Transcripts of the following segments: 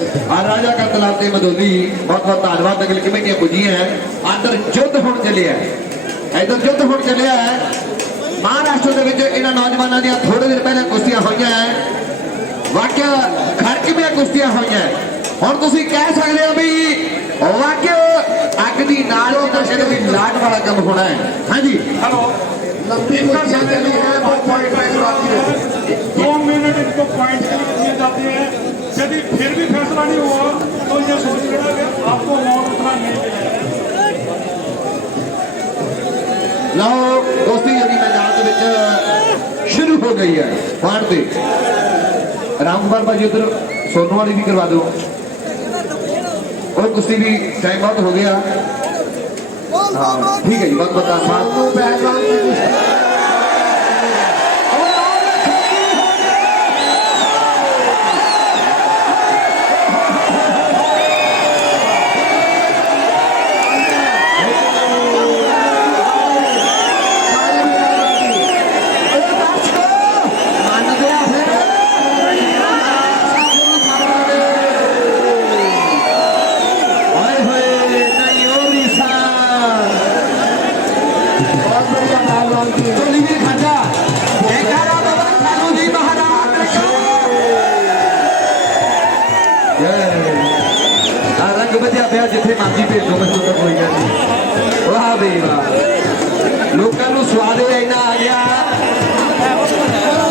राजा का तलाब ते मदोली बहुत बहुत धन्यवाद अगली कमेटियां पुजियां हैं अंदर युद्ध होने चले इधर युद्ध होने चले महाराष्ट्र के विच इन्हां नौजवानों दी थोड़े दिन पहले कुश्तियां होईयां वाकया खड़कवियां कुश्तियां होईयां हुण तुसीं कह सकदे हो भी वाकया अग दी नाल कहते भी लाट वाला काम होना है। हाँ जी हेलो 2 मिनट इनको पॉइंट के लिए दिए जाते हैं। यदि फिर भी फैसला नहीं हुआ तो ये सोच लेना कि आपको अमाउंट उतना नहीं मिलेगा। लो दोस्ती यदि मैदान के शुरू हो गई है पार से राम कुमार भाजी उधर सोनू वाली भी करवा दो और कुश्ती भी टाइम बहुत हो गया। हाँ ठीक है जी बहुत बहुत धन्यवाद। जिथे मर्जी भेजो मैं तो कोई गल नहीं। वाह बे वाह लोगों स्वाद इन्ना आ गया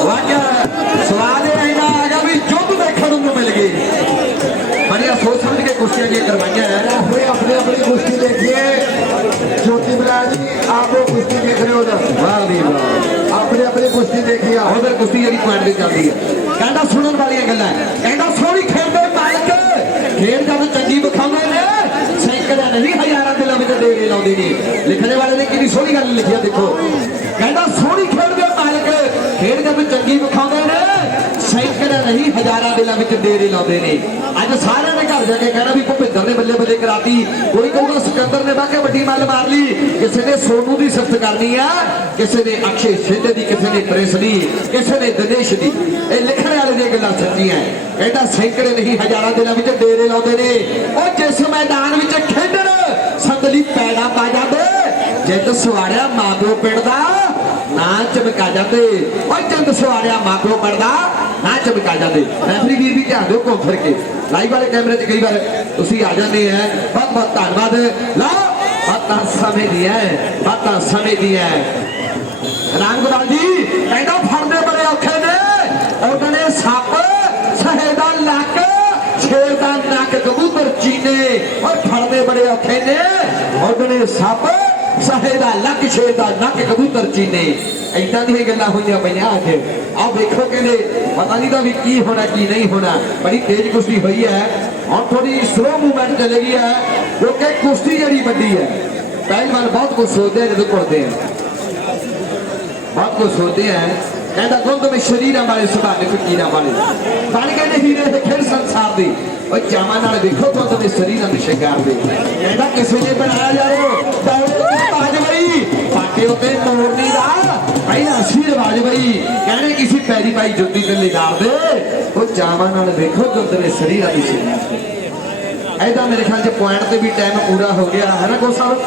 वाकया स्वाद इन्ना आ गया भी युद्ध देखने को मिल गई। बढ़िया सोच समझ के कुश्तियां जी करवाइया है। अपनी अपनी कुश्ती देखिए ज्योति बराज जी आप वो कुश्ती देख रहे हो ना। वाह बे वाह अपनी अपनी कुश्ती देखिए उधर कुश्ती जी पॉइंट भी चलती है कहता सुनने वाली गल्लां कहता सोहनी खेलते मालिक खेल जब चंगी विखाउंदे ने सैकड़ों नहीं हजारों दिलों में डेरे लाउंदे ने। लिखने वाले ने कितनी सोहनी गल लिखी है देखो कहता सोहनी खेलते मालिक खेल जब चंगी विखाउंदे ने सैकड़ों नहीं हजारों दिलों में डेरे लाउंदे ने। अज सारे ने घर जाके कहना भी भुपिंदर ने बल्ले बल्ले कराती कोई कहूगा सिकंदर ने बाके वड्डी मल मार ली किसी ने सोनू की सिफत करनी है किसी ने अक्षय सिंह की किसी ने प्रेस की किसी ने दिनेश की। लिखने वाले दी गल्लां सच्चियां कहता सैकड़े नहीं हजारों दिलों में डेरे लाउंदे ने और जिस मैदान में खेडण संदली पैड़ा पा जाते जित सवारिया मां प्यो पिंड दा ना चमका जाते और जित सवारिया मां प्यो पिंड दा ना चमका जाते। रैफरी वीर भी ध्यान दो घूम फिर के लाइव वाले कैमरे च कई बार तुसीं आ जाते हैं बहुत बहुत धन्यवाद। लो बातां समय दी है बातां समय दी है रामगोपाल जी कहता फड़ने बड़े औखे ने उन्होंने सप सहेदा लक शेर का नक कबूतर चीने और फड़ने बड़े औखे ने उन्होंने सप सहेदा लक शेर का नक कबूतर चीने। इदा दी गल्लां होईयां पईयां अज आओ देखो कहते पता नहीं था भी की होना की नहीं होना। बड़ी तेज कुश्ती हुई है और थोड़ी स्लो मूवमेंट चलेगी है क्योंकि कुश्ती जड़ी बड़ी है। पहलवान बहुत कुछ सोचते हैं जब पढ़ते हैं बहुत कुछ सोचते हैं कहता गुंद में शरीर वाले सुधारने फकीर वाले बन गए हीरे खेल संसार दी और चावा नाल देखो गुंद में शरीर में शिकार दे कहता किसी ने बनाया जाए पाटे उते मोरनी दा पहला सिर वाजबई कहने किसी पैरी पाई जुत्ती ते लिगार दे वो चावा नाल देखो गुंद में शरीर में शिकार ऐदा मेरे ख्याल से पॉइंट से भी टाइम पूरा हो गया है ना को साहब।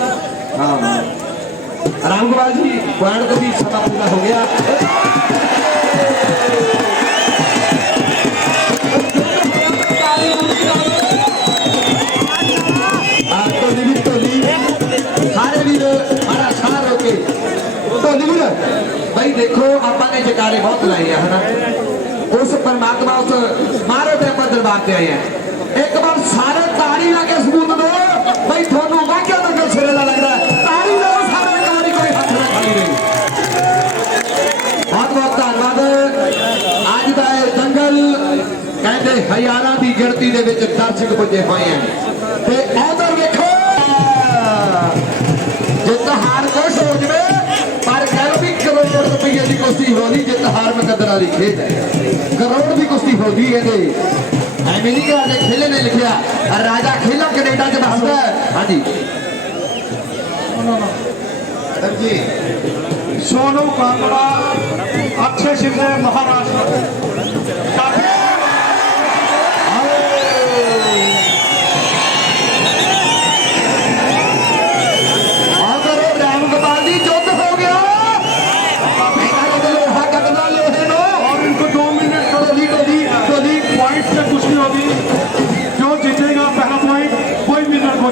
हाँ रामगोपाल जी पॉइंट से भी समय पूरा हो गया। सारे वीर बड़ा सार रोके ढोली वीर भाई देखो आपने जयकारे बहुत लाए है ना उस परमात्मा उस मारो ते पर दरबार पे आए हैं एक बार सारे ताली लाके सबूत दो भाई थोनू वाकया दंगल सिरे दा लग रहा है ताली लो सारे कहानी कोई हाथ ना खाली नहीं। बहुत बहुत धन्यवाद। आज दा दंगल कहते हजारां दी गिनती दे विच दर्शक पुजे होए हैं ते उधर देखो जित हार को सोच में पर कह भी करोड़ रुपये की कुश्ती होनी जित हार मुकद्दर वाली खेल है करोड़ की कुश्ती होगी है एवं नहीं आज खेले ने लिखा राजा खेला कनेडा च बसदा है। हाँ जी जी सोनू कांगड़ा अक्षय 6 शिंदे महाराष्ट्र।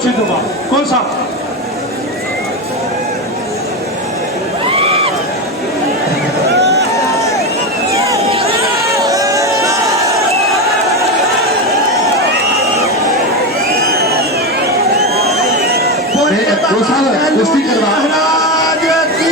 खामोशी दुआ कौन सा कुश्ती करवा महाराज की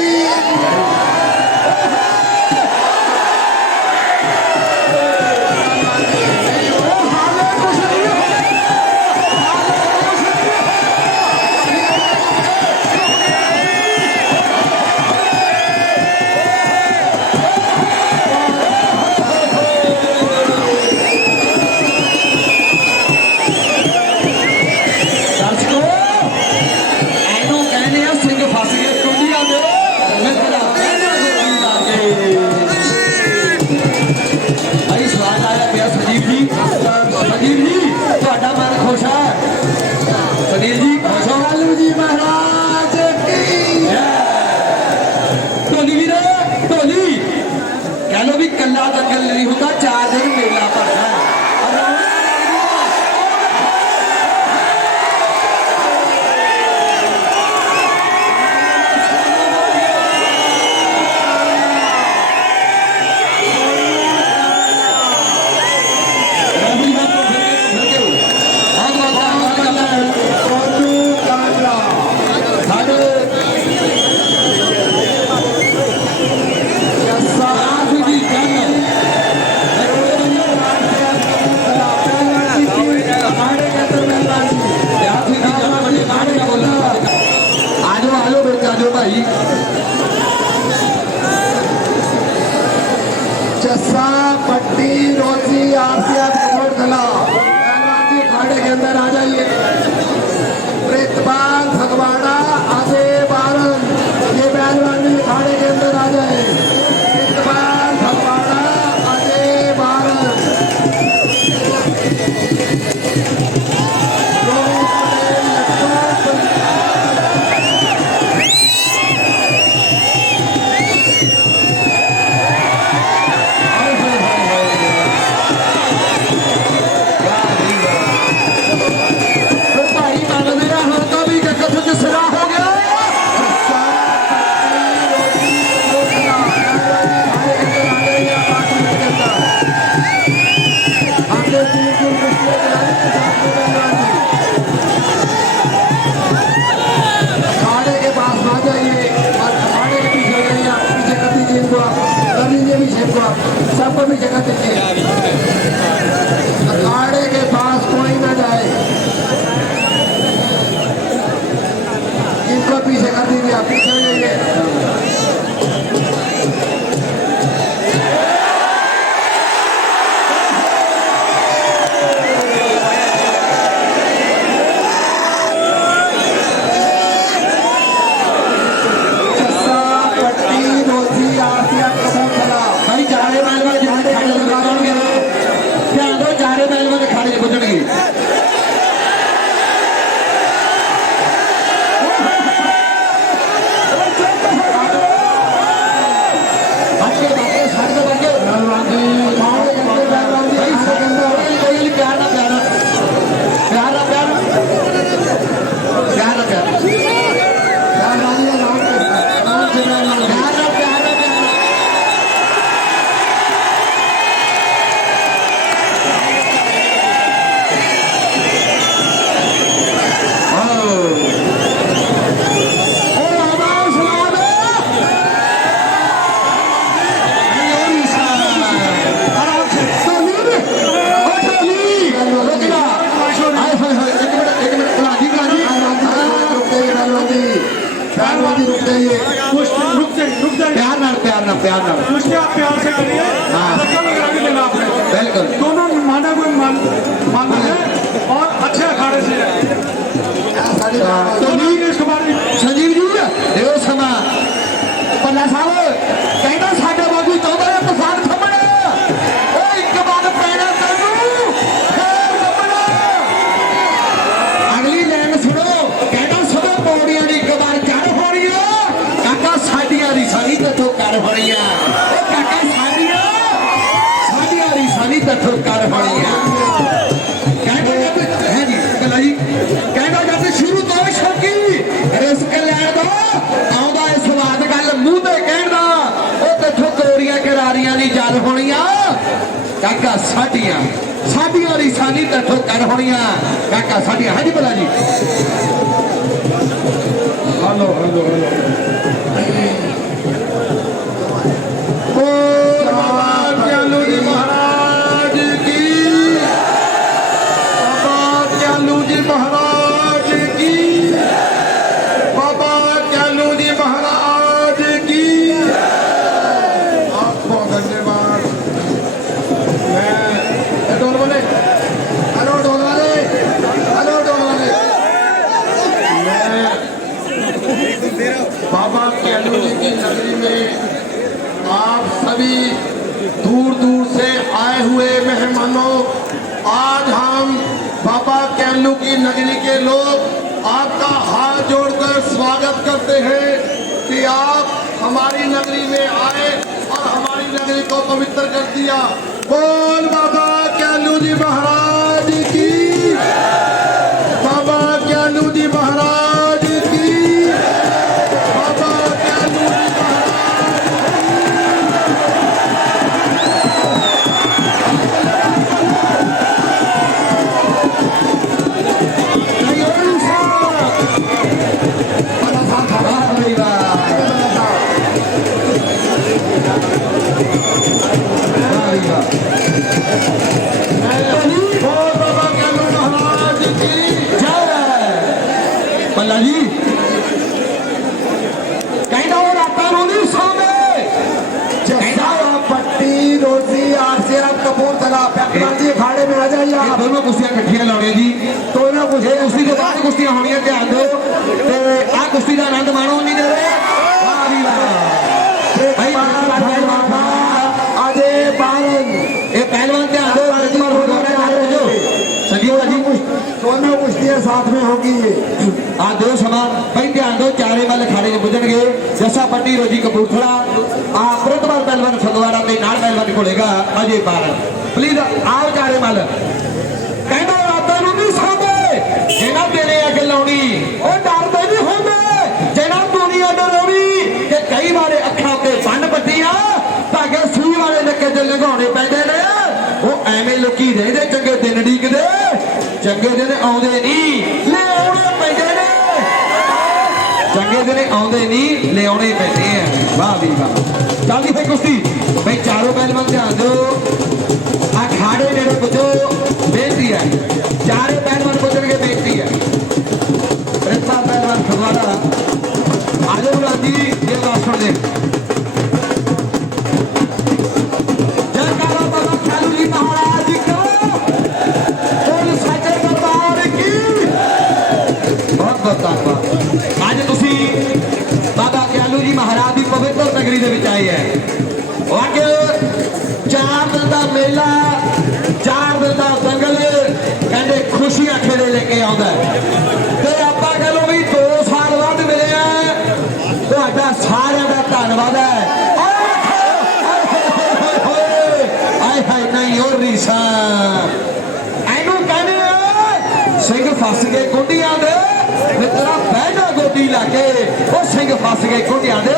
चस्सा पट्टी रोजी आसिया कोटला जी खाड़े के अंदर आ जाइए प्रेतपाल भगवाड़ा आधे बारन ये पहलवान खाड़े के अंदर आ जाए प्रेतपाल भगवाड़ा आधे बारन सबको भी जगह दीजिए अखाड़े के पास कोई ना जाए इनको पीछे कर दीजिए आप पीछे जाइए प्यार प्यार से करिए धक्का लगा के देना आपने बिल्कुल दोनों माना कोई मान है और अच्छे अखाड़े से संजीव जी देखो समा पन्ना साहब कहना साडे बाबू चाहता है प्रसाद खमण एक बार पैना करूं फिर खमण अगली लाइन सुनो कहना सब पौड़ियां दी एक बार चढ़ हो रही है काका साडियां दी सारी तथो कर हो रही है काका साडियां दी सारी तथो कर हो रही है नहीं तथों कर होनिया काका साडियां है जी भला जी हेलो हेलो हेलो बोल बाबा चालू जी महाराज की बाबा चालू जी महाराज की बाबा चालू जी महाराज की आप बहुत धन्यवाद मैं डोल वाले हेलो डोल वाले हेलो डोल वाले बाबा कैलू जी की नगरी में आप सभी दूर दूर से आए हुए मेहमानों आज हम बाबा कैलू की नगरी के लोग आपका हाथ जोड़कर स्वागत करते हैं कि आप हमारी नगरी में आए और हमारी नगरी को पवित्र कर दिया बोल बाबा कैलू जी महाराज की बाबा कैलू जी महाराज की बाबा कैलू जी महाराज पल्ला जी कहना वो राता रोनी सोमे जैसा पट्टी रोजी आरसीएम कपूरथला पैकमान जी अखाड़े में आ जाइए आप दोनों कुश्तियां इकट्ठियां लाने जी दोनों कुछ ये कुश्ती के बाद कुश्तियां होनियां ध्यान दो ते आ कुश्ती का आनंद माणो नहीं दे वाह जी वाह अजय बारन ये पहलवान ध्यान दो राजकुमार हो संजीव जी दोनों कुश्तियां साथ में होगी ये आ दो समान भाई ध्यान दो चारे वाले खाड़े में बुझणगे जसा पट्टी रोजी कपूरथला आ प्रतवार पहलवान फगवाड़ा ते नाल पहलवान कोलेगा अजय बारन प्लीज आओ चारे वाले कहना रातां नूं नहीं सौंदे जेना तेरे अगे लाउणी ओ डरदे नहीं होंदे जेना दुनिया डराउणी कि कई बारे अखां ते बन पट्टियां धागे सूई वाले नक्के ते लंघाउणे पैंदे ने ਉਹ ਐਵੇਂ ਲੋਕੀ ਰਹਿੰਦੇ ਚੰਗੇ ਦਿਨ ਢੀਕਦੇ ਚੰਗੇ ਦਿਨ ਆਉਂਦੇ ਨਹੀਂ ਲਿਆਉਣੇ ਪੈਂਦੇ ਨੇ ਚੰਗੇ ਦਿਨ ਆਉਂਦੇ ਨਹੀਂ ਲਿਆਉਣੇ ਪੈਂਦੇ ਆ ਵਾਹ ਵੀ ਵਾਹ ਚੱਲਦੀ ਫੇ ਕੁਸ਼ਤੀ ਬਈ ਚਾਰੋਂ ਪਹਿਲਵਾਨ ਧਿਆਨ ਦਿਓ ਅਖਾੜੇ ਨੇੜੇ ਪੁੱਜੋ ਬੇਨਤੀ ਹੈ ਚਾਰੇ ਪਹਿਲਵਾਨ ਪੁੱਜਣਗੇ ਬੇਨਤੀ ਹੈ ਪ੍ਰੇਮਾ ਪਹਿਲਵਾਨ ਫਗਵਾੜਾ ਆਜੋ ਰਾਜੀ ਇਹ ਬਾਤ ਸੁਣ ਦੇ महाराज को बोल सच्चे दरबार की बहुत बहुत धन्यवाद आज तुसी बाबा कैलू जी महाराज की पवित्र नगरी दे विच आए हैं वाके 4 दिन का मेला 4 दिन का दंगल कहते खुशियां खेड़े लेके आउंदा ते आपां कह लो भी 2 साल बाद मिले हैं तुहाडा सारिआं दा धन्नवाद है नहीं और रीसा एनू कहने सिंह फस गए कुंडियां दे मित्रा बह जा गोदी लाके ओ सिंह फस गए कुंडियां दे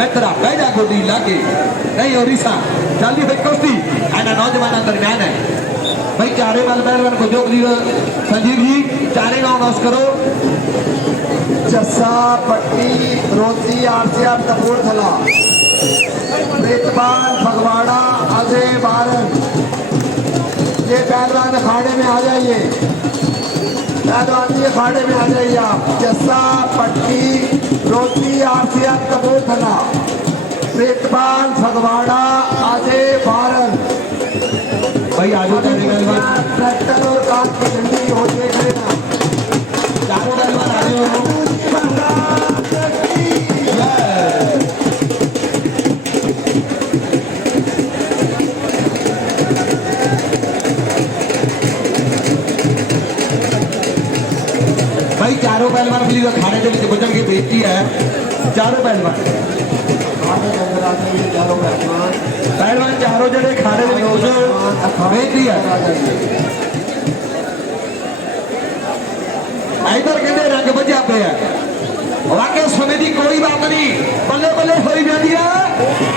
मित्रा बह जा गोदी लाके नहीं और रीसा जल्दी फिर कुश्ती एना नौजवानों दरम्यान है भाई चारे वाल पहलवान को जोग संजीव जी चारे का अनाउंस करो जस्सा पट्टी रोजी आरसीएम कपूरथला प्रेतपाल फगवाड़ा अजय बारन ये पहलवान अखाड़े में आ जाइए पहलवान जी अखाड़े में आ जाइए आप जस्सा पट्टी रोजी आरसीएम कपूरथला प्रेतपाल फगवाड़ा अजय बारन भाई आजो पहलवान ट्रैक्टर और कार की झंडी हो देख लेना चारों पहलवान आ रहे हो भाई चारों पहलवान प्लीज अखाड़े के विच पुजणगे बेनती है चारों पहलवान पहलवान चारों जड़े अखाड़े के विच पुजो बेनती है इधर कहते रंग बजा पे वाकई समय की कोई बात नहीं बल्ले बल्ले हो जाती है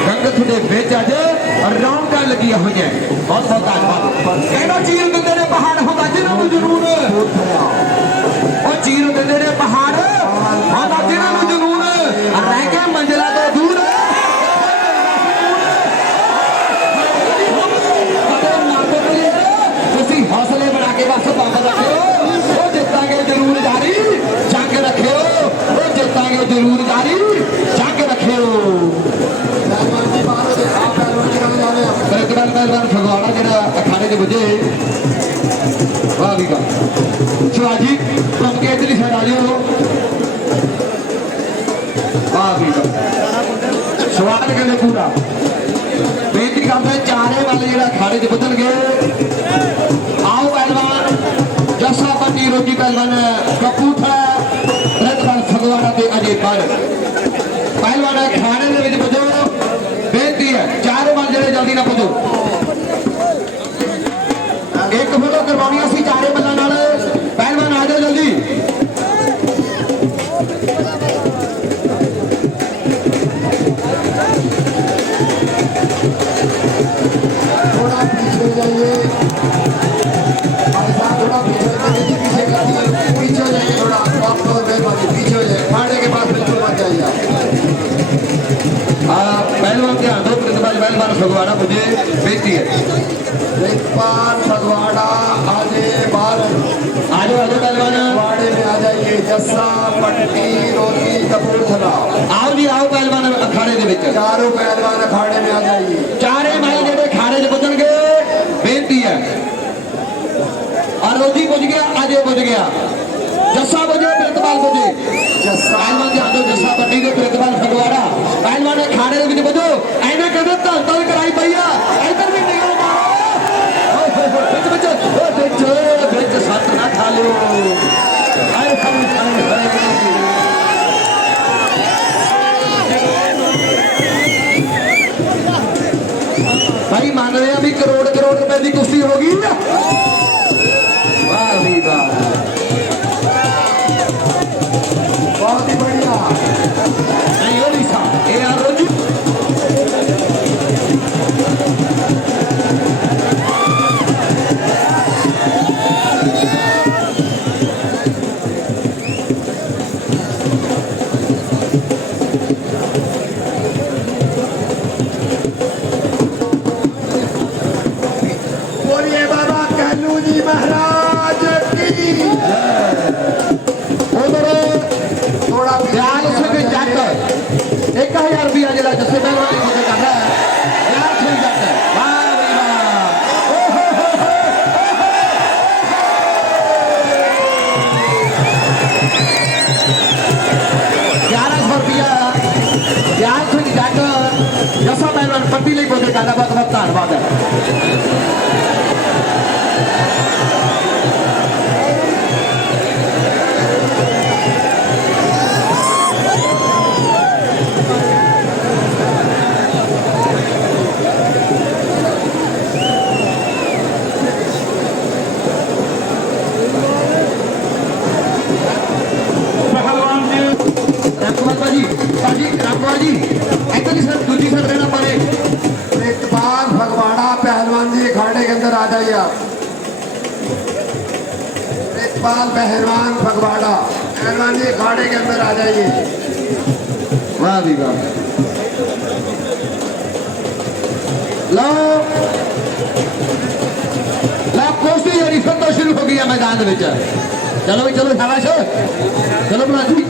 रंग थोड़े बेच अज ਰੌਣਕਾਂ ਲੱਗੀਆਂ ਹੋਈਆਂ ਬਹੁਤ ਬਹੁਤ ਧੰਨਵਾਦ ਕਹਿੰਦਾ ਚੀਰ ਦਿੰਦੇ ਨੇ ਪਹਾੜ ਹੁੰਦਾ ਜਿਹਨਾਂ ਨੂੰ ਜਨੂਨ ਉਹ ਚੀਰ ਦਿੰਦੇ ਨੇ ਪਹਾੜ ਹੁੰਦਾ ਜਿਹਨਾਂ ਨੂੰ ਜਨੂਨ ਰਹਿ ਕੇ ਮੰਜ਼ਿਲਾਂ ਤੋਂ ਦੂਰ ਤੁਸੀਂ ਹੌਸਲੇ ਬਣਾ ਕੇ ਬਸ ਬੰਬ ਰੱਖਿਓ ਉਹ ਜਿੱਤਾਂਗੇ ਜ਼ਰੂਰ ਜਾਰੀ ਜੰਗ ਰੱਖਿਓ ਉਹ ਜਿੱਤਾਂਗੇ ਜ਼ਰੂਰ ਜਾਰੀ ਜੰਗ ਰੱਖਿਓ ਪਹਿਲਵਾਨ ਫਗਵਾੜਾ ਜਿਹੜਾ ਅਖਾੜੇ ਦੇ ਵਜੇ ਵਾਹ ਵੀ ਵਾਹ ਸ਼ਿਵਾਜੀ ਘੁੰਮ ਕੇ ਇਧਰਲੀ ਸਾਈਡ ਆ ਜਾਓ ਵਾਹ ਵੀ ਵਾਹ ਸਵਾਗਤ ਕਰਦੇ ਪੂਰਾ ਬੇਨਤੀ ਕਰਦਾ ਚਾਰੇ ਵਾਲੇ ਜਿਹੜਾ ਅਖਾੜੇ 'ਚ ਵਧਣਗੇ ਆਓ ਪਹਿਲਵਾਨ ਜੱਸਾ ਪੱਟੀ ਰੋਜੀ ਪਹਿਲਵਾਨ ਕਪੂਰਥਲਾ ਪ੍ਰਤਪਾਲ ਫਗਵਾੜਾ ਤੇ ਅਜੇ ਪਰ ਪਹਿਲਵਾਨ ਅਖਾੜੇ ਦੇ ਵਿੱਚ ਵਧੋ ਬੇਨਤੀ ਹੈ ਚਾਰੋਂ ਵਾਲ ਜਿਹੜੇ ਜਲਦੀ ਨਾ ਵਧੋ ਇੱਕ ਫੋਟੋ ਕਰਵਾਉਣੀ ਅਸੀਂ ਚਾਰੇ ਬੱਲਾਂ ਨਾਲ ਪਹਿਲਵਾਨ ਆ ਜਾਓ ਜਲਦੀ थोड़ा पीछे हो जाइए भाई साहब थोड़ा पीछे पीछे पीछे हो जाइए थोड़ा आप पीछे हो जाइए फाड़े के पास बिल्कुल मत जाइए ਪਹਿਲਵਾन ध्यान दो प्रतिभा ਪਹਿਲਵਾन फगवाड़ा मुझे बेनती है प्रितपाल फगवाड़ा आजे बारन आ जाओ पहलवान फगवाड़े में आ जाइए जस्सा पट्टी रोटी कपूरथला आओ जी आओ पहलवान अखाड़े ਦੇ ਵਿੱਚ चारों पहलवान अखाड़े में आ जाइए ਚਾਰੇ ਮਾਈ ਜਿਹੜੇ ਖਾੜੇ 'ਚ ਵਧਣਗੇ ਬੇਨਤੀ ਹੈ ਰੋਜੀ ਪੁੱਜ ਗਿਆ ਅਜੇ ਪੁੱਜ ਗਿਆ ਜੱਸਾ ਪੁੱਜੇ ਪ੍ਰਿਤਪਾਲ ਪੁੱਜੇ जस्सा ਪਹਿਲਵਾਨ ਧਿਆਨ ਦਿਓ ਜੱਸਾ ਪੱਟੀ ਦੇ ਪ੍ਰਿਤਪਾਲ ਫਗਵਾੜਾ ਪਹਿਲਵਾਨ ਨੇ ਖਾੜੇ ਦੇ ਵਿੱਚ ਵਧੋ ਐਵੇਂ ਕਹਿੰਦੇ ਧੰਨ ਧੰਨ ਕਰਾਈ ਪਈ ਆ ਇੱਧਰ ਵੀ ਨਿਗਲ ਮਾਰੋ ਵਿੱਚ ਸੱਤ ਨਾ ਖਾ ਲਿਓ ਆਏ ਭਾਈ ਮੰਨ ਰਹੇ ਆ ਵੀ ਕਰੋੜ ਰੁਪਏ ਦੀ ਕੁਸ਼ਤੀ ਹੋ ਗਈ ਵਾਹ ਵੀ ਵਾਹ बहुत ही बढ़िया नहीं हो नहीं सा ए यार रोजी बोलिए बाबा कहलू जी महाराज की उधर थोड़ा दयाल सिंह जट 1000 रुपया जिला जस्से पहलवान ने मुझे करना है दयाल सिंह जट वाह भी वाह 1100 रुपया दयाल सिंह जट जस्सा पहलवान पट्टी ਲਈ ਮੁझे करना बहुत बहुत धन्यवाद है पहलवान जी रामकुमार जी रामकुमार जी ऐसा नहीं सर दूसरी साइड रहना पड़े प्रितपाल फगवाड़ा पहलवान जी अखाड़े के अंदर आ जाइए आप प्रितपाल पहलवान फगवाड़ा पहलवान जी अखाड़े के अंदर आ जाइए वाह भी वाह लो कुश्ती यारी फिर तो शुरू हो गई है मैदान में चलो भाई चलो शाबाश चलो बना जी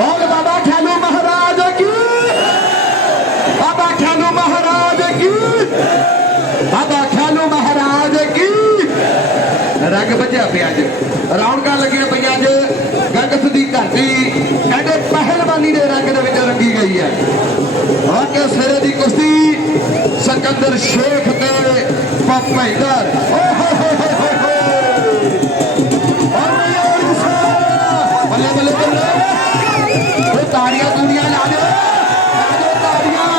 बोल बाबा ख्यालू महाराज की बाबा ख्यालू महाराज की बाबा ख्यालू महाराज की रंग बजा पे अज रौनक लगिया पई अज गंगस की धरती कहते पहलवानी के रंग रंगी गई है वाकई सिरे की कुश्ती सिकंदर शेख के भूपेंदर बल्ले बल्ले बल्ले ताड़ियां ला दो ताड़ियां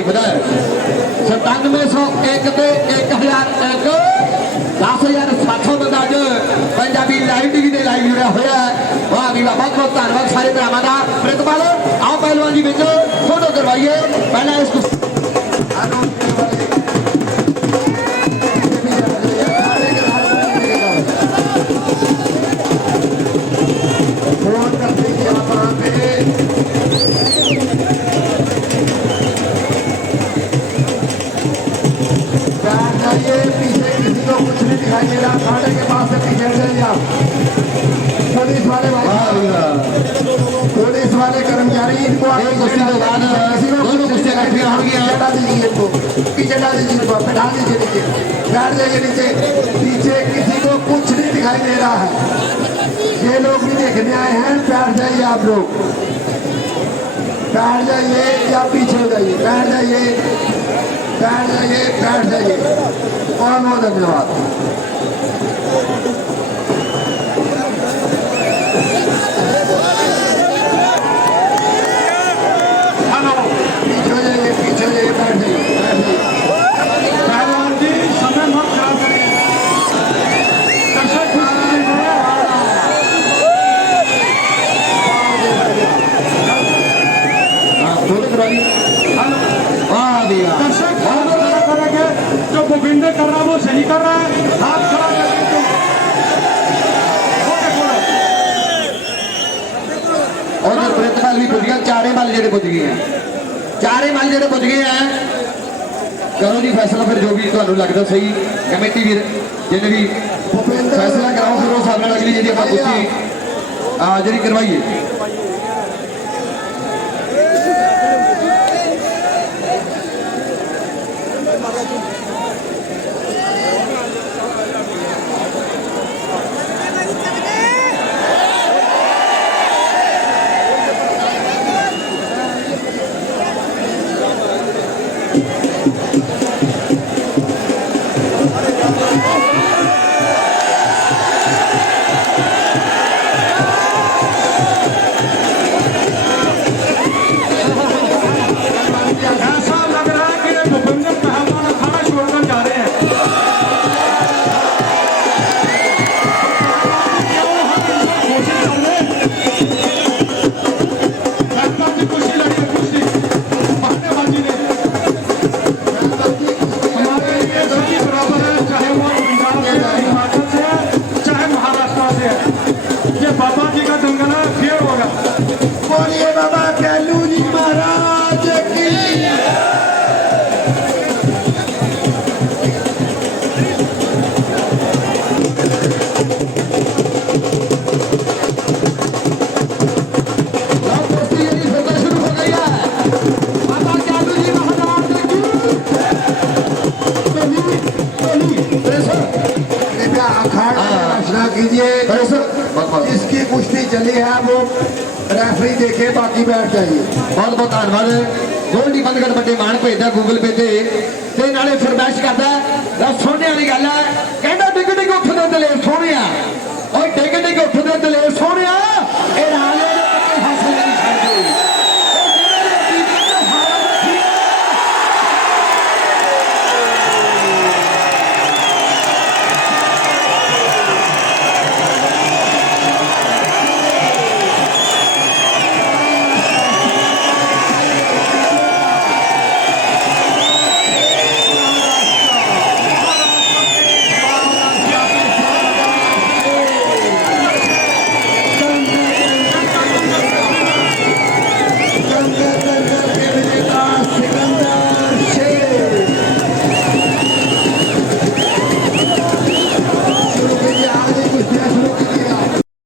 देखता है 9701 ते 1001 10,700 बंदा अज पंजाबी लाइव टीवी के लाइव जुड़ा हुआ है। वाह भी वाह, बहुत बहुत धन्यवाद सारे भरावां दा। प्रितपाल आओ पहलवान जी विच फोटो करवाइए पहला इस फोन कर दीजिए आप वहाँ पे। बैठ जाइए, पीछे किसी को कुछ नहीं दिखाई दे रहा, खाने के पास से पीछे हट जाइए आप। पुलिस वाले भाई, पुलिस वाले कर्मचारी इनको आगे कुश्ती के बाद दोनों कुश्तियां इकट्ठियां होंगी। डाल दीजिए इनको, पीछे डाल दीजिए इनको, बैठा दीजिए नीचे, बैठ जाइए नीचे। पीछे किसी को कुछ नहीं दिखाई दे रहा है, ये लोग भी देखने आए हैं। बैठ जाइए आप लोग, बैठ जाइए या पीछे हो जाइए, बैठ जाइए, बैठ जाइए, बैठ जाइए। बहुत बहुत धन्यवाद। हेलो पीछे हो जाइए, पीछे हो जाइए, बैठ जाइए, बैठ जाइए। पहलवान जी समय मत खराब करिए। दर्शक कुश्ती देख रहे हैं। फोटो करवाइए। हेलो वाह भी वाह, दर्शक हाथ खड़ा करेंगे, जो भूपिंदर कर रहा है वो सही कर रहा है, हाथ खड़ा करके तो ओके बोलो। और प्रितपाल भी पुज गया, चारे मल जेडे पुज गए हैं, चारे मल जेडे पुज गए हैं। करो जी फैसला फिर जो भी तुहानू लगदा सही। कमेटी वीर जिन्हें भी फैसला कराओ फिर उस हिसाब नाल अगली जी ਆਪਾਂ ਕੁਸ਼ਤੀ ਜਿਹੜੀ ਕਰਵਾਈਏ। ऐसा लग रहा है कि ये भूपिंदर पहलवान अखाड़ा छोड़कर जा रहे हैं। क्यों हम इनसे कोशिश कर रहे हैं? डॉक्टर की कुश्ती लड़ी है, कुश्ती बहानेबाजी ने हमारे लिए सभी बराबर है, चाहे वो पंजाब से है, हिमाचल से है, चाहे महाराष्ट्र से है। ये बाबा जी का दंगल है, फेयर होगा। बोलिए बाबा कैलू जी महाराज की। अब कुश्ती ਜਿਹੜੀ फिर से शुरू हो गई है। बाबा चालू जी महाराज की कृपया अखाड़ा में रचना कीजिए। जिसकी कुश्ती चली है वो रेफरी देखे, बाकी बैठ जाइए। बहुत बहुत धन्यवाद। गोल्डी बंदगढ़ बड़े मान भेजदा गूगल पे ते नाले फरमाइश करदा सोने वाली गल है, कहंदा डिग डिग उठदे दलेर सोहणिया, ओए डिग डिग उठदे दलेर सोहणिया।